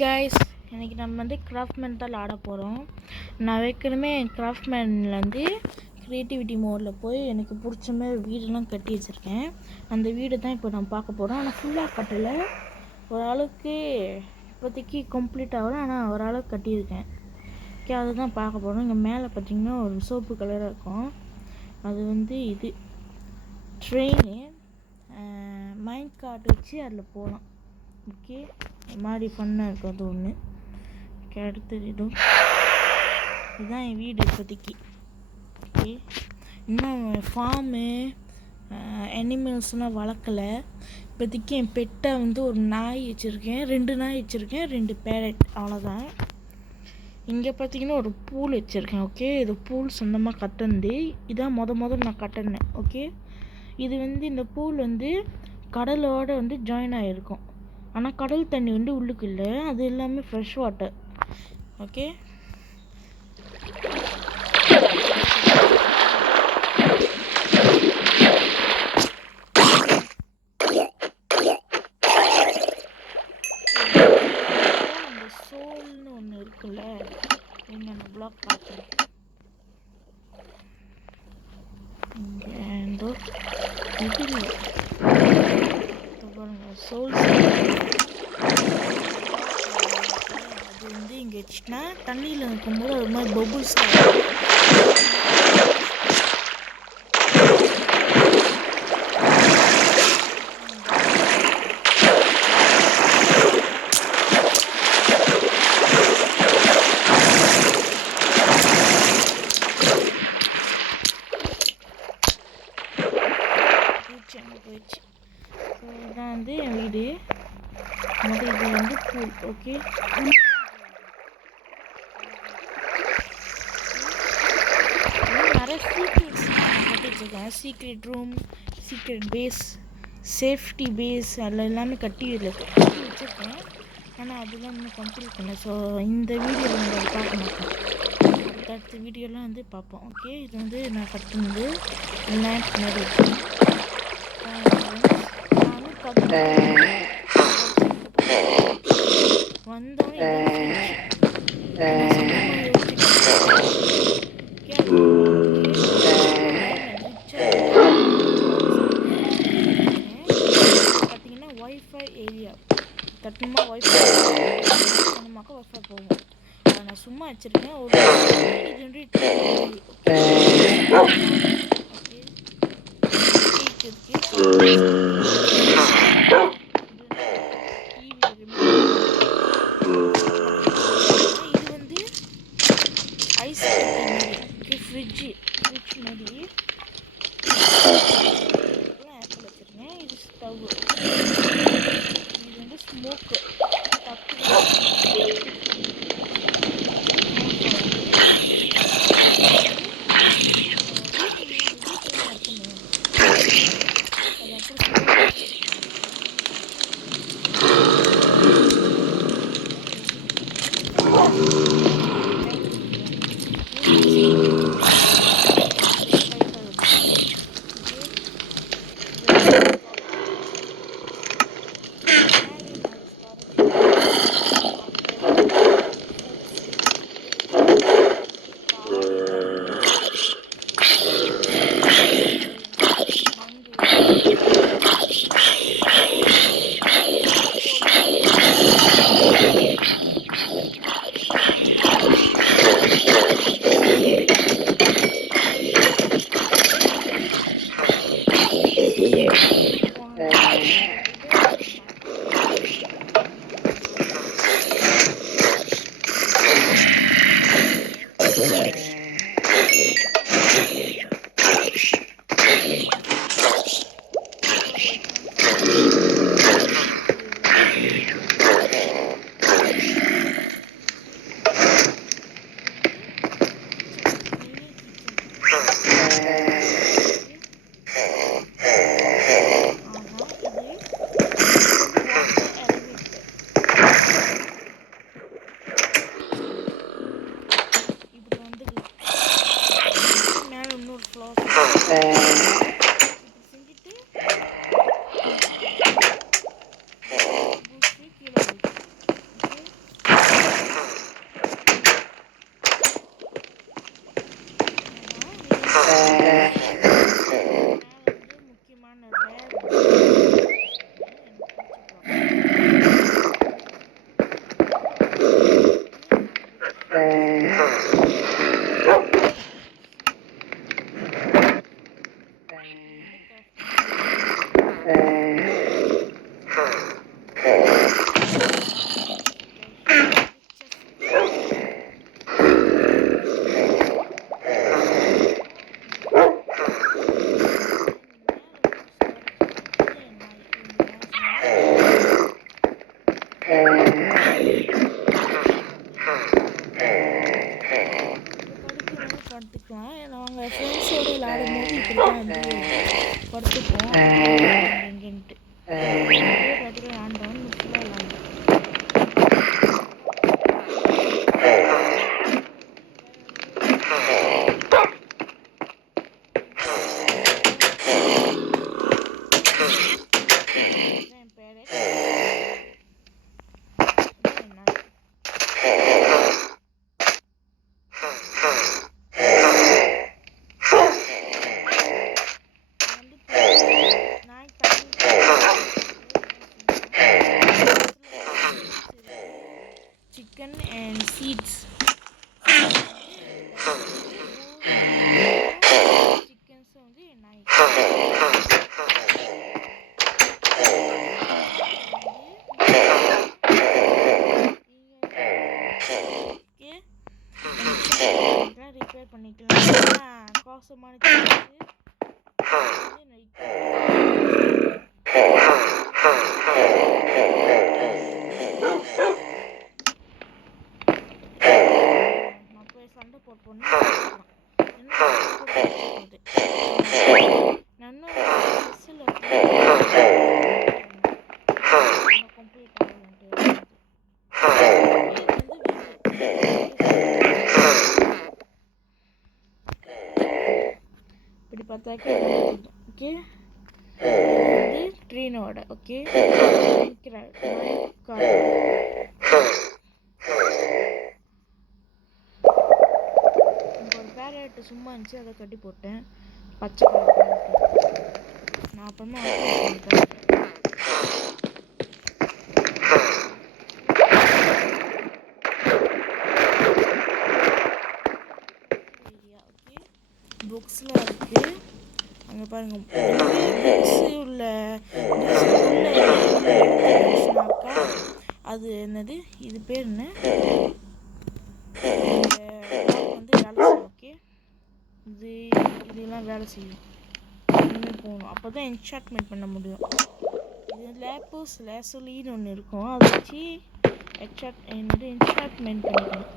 Guys, இன்றைக்கி நம்ம வந்து கிராஃப்ட்மேன் தான் ஆட போகிறோம். நான் ஏற்கனவே கிராஃப்ட்மேன்லேருந்து க்ரியேட்டிவிட்டி மோடில் போய் எனக்கு பிடிச்ச மாதிரி வீடெல்லாம் கட்டி வச்சுருக்கேன். அந்த வீடு தான் இப்போ நான் பார்க்க போகிறோம். ஆனால் ஃபுல்லாக கட்டலை, ஓரளவுக்கு இப்போதைக்கு கம்ப்ளீட் ஆகலை, ஆனால் ஓரளவுக்கு கட்டியிருக்கேன். ஓகே, அதுதான் பார்க்க போகிறோம். இங்கே மேலே பார்த்திங்கன்னா ஒரு சோப்பு கலராக இருக்கும். அது வந்து இது ட்ரெயின் மைண்ட் கார்டு வச்சு அதில் போகலாம். ஓகே, மாதிரி ஃபன்னாக இருக்கும் அது ஒன்று. ஓகே, அடுத்தது இதுதான் என் வீடு இப்போதைக்கு. ஓகே, இன்னும் ஃபார்மு அனிமல்ஸ்லாம் வளர்க்கலை. இப்போதைக்கு என் பெட்டை வந்து ஒரு நாய் வச்சுருக்கேன், 2 நாய் வச்சுருக்கேன், 2 பேரட், அவ்வளோதான். இங்கே பார்த்தீங்கன்னா ஒரு பூல் வச்சுருக்கேன். ஓகே, இது பூல் சொந்தமாக கட்டினது. இதான் முதல்ல நான் கட்டினேன். ஓகே, இது வந்து இந்த பூல் வந்து கடலோடு வந்து ஜாயின் ஆகிருக்கும். ஆனால் கடல் தண்ணி வந்து உள்ளுக்கு இல்லை, அது எல்லாமே ஃப்ரெஷ் வாட்டர். ஓகே, அந்த சோல்னு ஒன்று இருக்குல்ல, என்னென்ன பிளாக் பார்க்குறேன். இங்கே இது இல்லை பாருங்க, சோல்ஸ். அது வந்து இங்கே வச்சுன்னா தண்ணியில் இருக்கும்போது அது மாதிரி பபுள்ஸ் போயிடுச்சு. ஸோ இதுதான் வந்து என் வீடு. இது வந்து பூல். ஓகே, நிறைய சீக்ரெட்ஸ்லாம் கட்டி வச்சுருக்கேன். Secret room, secret base, safety base, அதில் எல்லாமே கட்டி வச்சுருக்கேன். ஆனால் அதெல்லாம் இன்னும் கம்ப்ளீட் பண்ணல. ஸோ இந்த வீடியோவில் நம்ம அதை பார்க்க மாட்டோம், அடுத்த வீடியோலாம் வந்து பார்ப்போம். ஓகே, இது வந்து நான் கட்டினது லேண்ட் மாதிரி இருக்கேன். வந்தோடனே பார்த்தீங்கன்னா ஒய்ஃபை ஏரியா தட்டுமா, ஒய்ஃபை போகும். நான் சும்மா வச்சுருக்கேன். ஒரு ஃப்ரிட்ஜ் மாதிரி ஆப்பிள் வச்சுருக்கேன். இது ஸ்டவ், இது வந்து ஸ்மோக்கு படுத்துக்கலாம். நாங்கள் ஃப்ரெண்ட்ஸோடு விளையாடும் போது இப்படி தான் வந்து படுத்துப்போம் எங்கேன்ட்டு பார்த்துட்டு விளாண்டோம் ஃபுல்லாக விளாண்டோம். Chicken and seeds. Chickens வந்து nice. ரிப்பேர் பண்ணிக்கலாம். கோசமான சண்டை போட்டு நன்னும் கம்ப்ளீட் ஆகலான்ட்டு இப்படி பார்த்தாக்க ஓகே வந்து ட்ரீனோட ஓகே ஒரு பேரட் சும்மா இருந்துச்சு அதை கட்டி போட்டேன் பச்சை கலர். நான் அப்புறமா புக்ஸ்லாம் இருக்குது அங்கே பாருங்கள். புக்ஸு உள்ள அது என்னது இது பேர் என்ன வந்து வேலை செய்யும். ஓகே இதெல்லாம் வேலை செய்யும். இனிமேல் போகணும் அப்போ தான் என்சார்ட்மெண்ட் பண்ண முடியும். இது லேப்போஸ் லேசோலின்னு ஒன்று இருக்கும். அதை வச்சு என்சார்ட்மெண்ட் பண்ணிக்கணும்.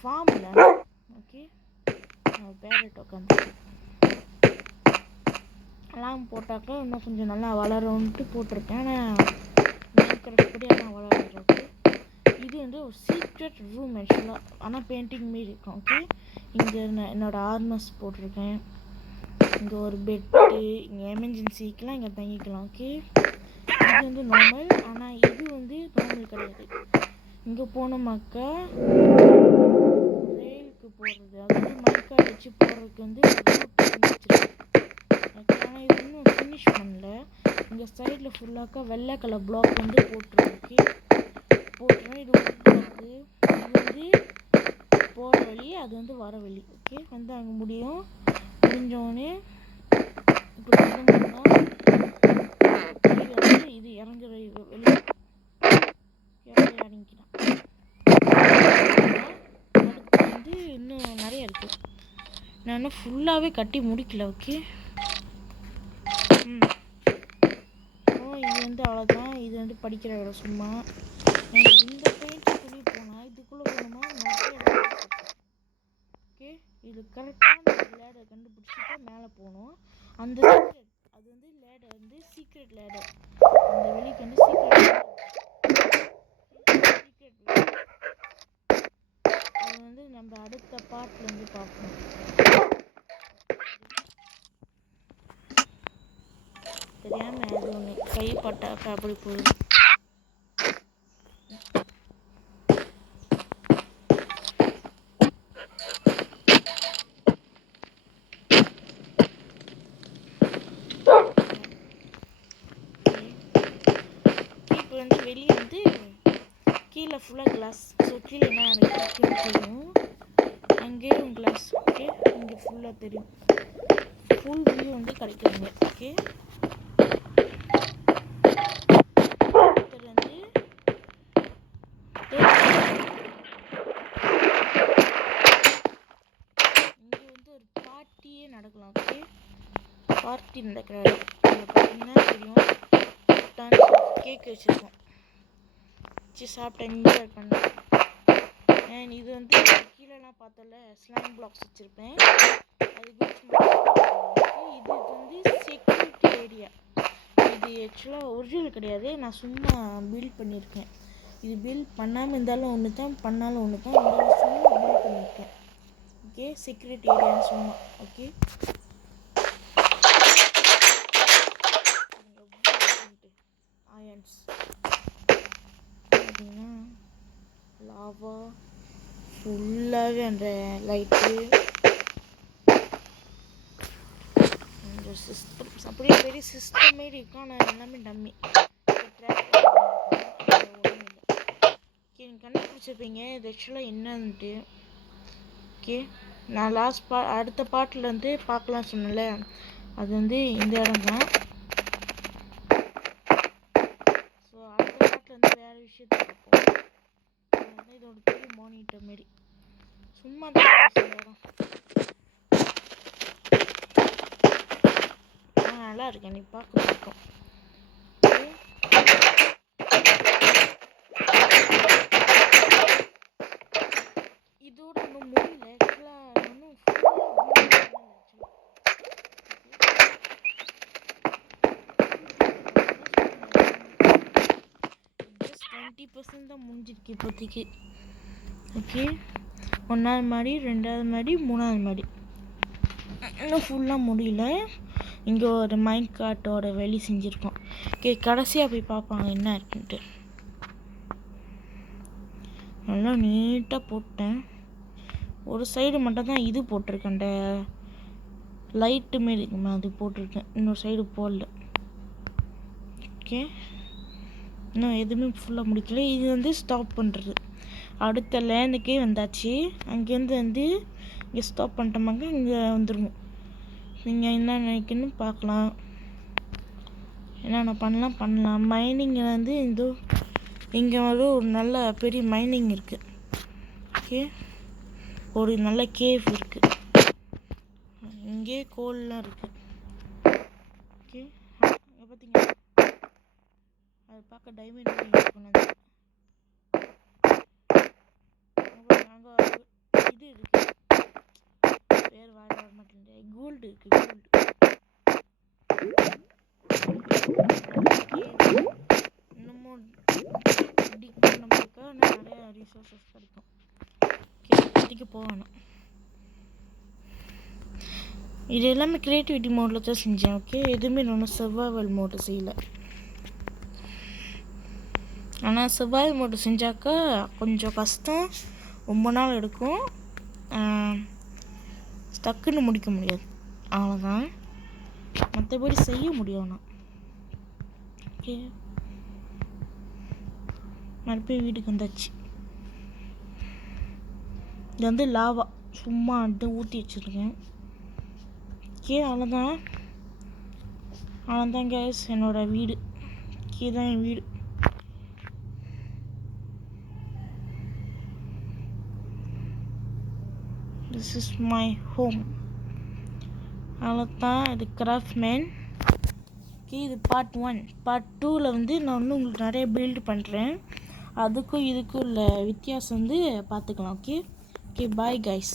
ஃபார்மில் ஓகே பேரட் உட்காந்து எல்லாம் போட்டாக்கா இன்னும் கொஞ்சம் நல்லா வளரும்ன்ட்டு போட்டிருக்கேன். ஆனால் மேற்கிறபடி எல்லாம் வளர்ந்துருக்கு. இது வந்து ஒரு சீக்ரெட் ரூம் ஆக்சுவலாக. ஆனால் பெயிண்டிங் மாரி இருக்கும். ஓகே இங்கே என்னோடய ஆர்மஸ் போட்டிருக்கேன். இங்கே ஒரு பெட்டு, இங்கே எமர்ஜென்சிக்கெலாம் இங்கே தங்கிக்கலாம். ஓகே இது வந்து நார்மல். ஆனால் இது வந்து நார்மல் கிடையாது. இங்கே போனோமாக்கா ரெயிலுக்கு போடுறது, அதாவது மைக்கார்டு வச்சு போடுறதுக்கு வந்து ஓகே. ஆனால் இது இன்னும் ஃபினிஷ் பண்ணல. இங்கே சைடில் ஃபுல்லாக்கா வெள்ளை கலர் பிளாக் வந்து போட்டுருக்கு. போட்டுருவேன். இது வந்து இது வந்து போகிற வழி, அது வந்து வர வழி. ஓகே வந்து அங்கே முடிஞ்சோடனே இப்படி இருந்தோம்னா வந்து இது இறங்குற வெளியே இறங்கிக்கலாம். அடுத்து வந்து இன்னும் நிறைய இருக்குது. நான் இன்னும் ஃபுல்லாகவே கட்டி முடிக்கல. ஓகே இது வந்து அவ்வளோதான். இது வந்து படிக்கிற வேலை சும்மா. இந்த பெயிண்ட்டுக்குள்ளே போனால் இதுக்குள்ளே போனோமா நிறைய ஓகே. இது கரெக்டான லேடர் கண்டுபிடிச்சிட்டு மேலே போகணும். அந்த சீக்ரெட் அது வந்து லேடர் வந்து சீக்ரெட் லேடர். அந்த வெளிக்கு வந்து சீக்ரெட் அது வந்து நம்ம அடுத்த பார்ட்டில் வந்து பார்ப்போம். தெரியாமல் அது ஒன்று கைப்பட்டாக்கா அப்படி போயிடும். இப்போ வந்து வெளியே வந்து கீழே ஃபுல்லாக கிளாஸ். ஸோ கீழே என்ன எனக்கு தெரியும், அங்கேயும் கிளாஸ். ஓகே இங்கே ஃபுல்லாக தெரியும். ஃபுல் வியூ வந்து கிடைக்குங்க. ஓகே நடக்கலாம். ஓகே, பார்ட்டி நடக்கிற இடம் பார்த்தீங்கன்னா தெரியும். டான்ஸ் கேக் வச்சுருக்கோம், வச்சு சாப்பிட்டு என்ஜாய் பண்ணேன். அண்ட் இது வந்து கீழேலாம் பார்த்தோம்ல ஸ்லைம் பிளாக்ஸ் வச்சுருப்பேன், அது இது வந்து செக்யூரிட்டி ஏரியா. இது ஆக்சுவலாக ஒரிஜினல் கிடையாது, நான் சும்மா பில்ட் பண்ணியிருக்கேன். இது பில்ட் பண்ணாமல் இருந்தாலும் ஒன்று தான், பண்ணாலும் ஒன்று தான், இருந்தாலும் சும்மா பில்ட் பண்ணியிருக்கேன். ஓகே, செக்யூரிட்டி ஏரியான்னு சும்மா. ஓகே, அயன்ஸ் பார்த்தீங்கன்னா லாவா ஃபுல்லாகவே அந்த லைட்டு அந்த சிஸ்டம் அப்படியே பெரிய சிஸ்டம் மாரி இருக்கும். ஆனால் எல்லாமே டம்மி. ஒன்றும் இல்லை. ஓகே, நீங்கள் கண்டுபிடிச்சிருப்பீங்க இது ஆக்சுவலாக என்னன்ட்டு. ஓகே, நான் அடுத்த பாட்டில் வந்து பார்க்கலாம் சொன்னல, அது வந்து இந்த இடம் தான். ஸோ அடுத்த பாட்டில் வந்து வேறு விஷயத்தை பார்ப்போம். இதோட பெரிய மானிட்டர் மாரி சும்மா தான் இடம். நல்லா இருக்கேன், நீ பார்க்க பிடிக்கும். இதோட இன்னும் முடியல, இன்னும் ஜஸ்ட் 20% தான் முடிஞ்சிருக்கு இப்போதைக்கு. ஓகே, 1வது மாடி, 2வது மாடி, 3வது மாடி, இன்னும் ஃபுல்லாக முடியல. இங்கே ஒரு மைண்ட் கார்ட்டோட வெளி செஞ்சுருக்கோம். ஓகே, கடைசியாக போய் பார்ப்பாங்க என்ன இருக்குன்ட்டு. நல்லா நீட்டாக போட்டேன். ஒரு சைடு மட்டும் தான் இது போட்டிருக்கேன், அந்த லைட்டு மாரி இருக்குமா அது போட்டிருக்கேன், இன்னொரு சைடு போடல. ஓகே, இன்னும் எதுவுமே ஃபுல்லாக முடிக்கல. இது வந்து ஸ்டாப் பண்ணுறது. அடுத்த லேண்டுக்கே வந்தாச்சு. அங்கேருந்து வந்து இங்கே ஸ்டாப் பண்ணிட்டோமாங்க, இங்கே வந்துடுவோம். நீங்கள் என்ன நினைக்கணும்னு பார்க்கலாம், என்னென்ன பண்ணலாம். மைனிங் வந்து இங்கே வந்து ஒரு நல்ல பெரிய மைனிங் இருக்குது. ஓகே, ஒரு நல்ல கேவ் இருக்குது, இங்கே கோல்லாம் இருக்குது. ஓகே, பார்த்தீங்க அது பார்க்க டைமண்ட் யூஸ் பண்ணது. அங்கே இது இருக்குது, பேர் வர மாட்டேங்குது, கோல்டு இருக்குது, கோல்டு. இன்னமும் டிக் பண்ண நிறைய ரிசோர்ஸஸ் கிடைக்கும். ஓகே, போகணும். இது எல்லாமே க்ரியேட்டிவிட்டி மோடில் தான் செஞ்சேன். ஓகே, எதுவுமே நான் சர்வைவல் மோடு செய்யலை. ஆனால் சர்வைவல் மோடு செஞ்சாக்கா கொஞ்சம் கஷ்டம், ரொம்ப நாள் எடுக்கும், டக்குன்னு முடிக்க முடியாது, அவ்வளோதான். மற்றபடி செய்ய முடியும். நான் ஓகே, மறுபடியும் வீட்டுக்கு வந்தாச்சு. இது வந்து லாவா சும்மா ஊற்றி வச்சுருக்கேன். ஓகே, அவ்வளோதான் கேஸ் என்னோடய வீடு. ஓகே, தான் என் வீடு. This is my home. அவ்வளோதான், இது கிராஃப்ட்மேன். ஓகே, இது பார்ட் 1. பார்ட் 2ல் வந்து நான் வந்து உங்களுக்கு நிறைய பில்டு பண்ணுறேன். அதுக்கும் இதுக்கும் உள்ள வித்தியாசம் வந்து பார்த்துக்கலாம். Okay, bye guys.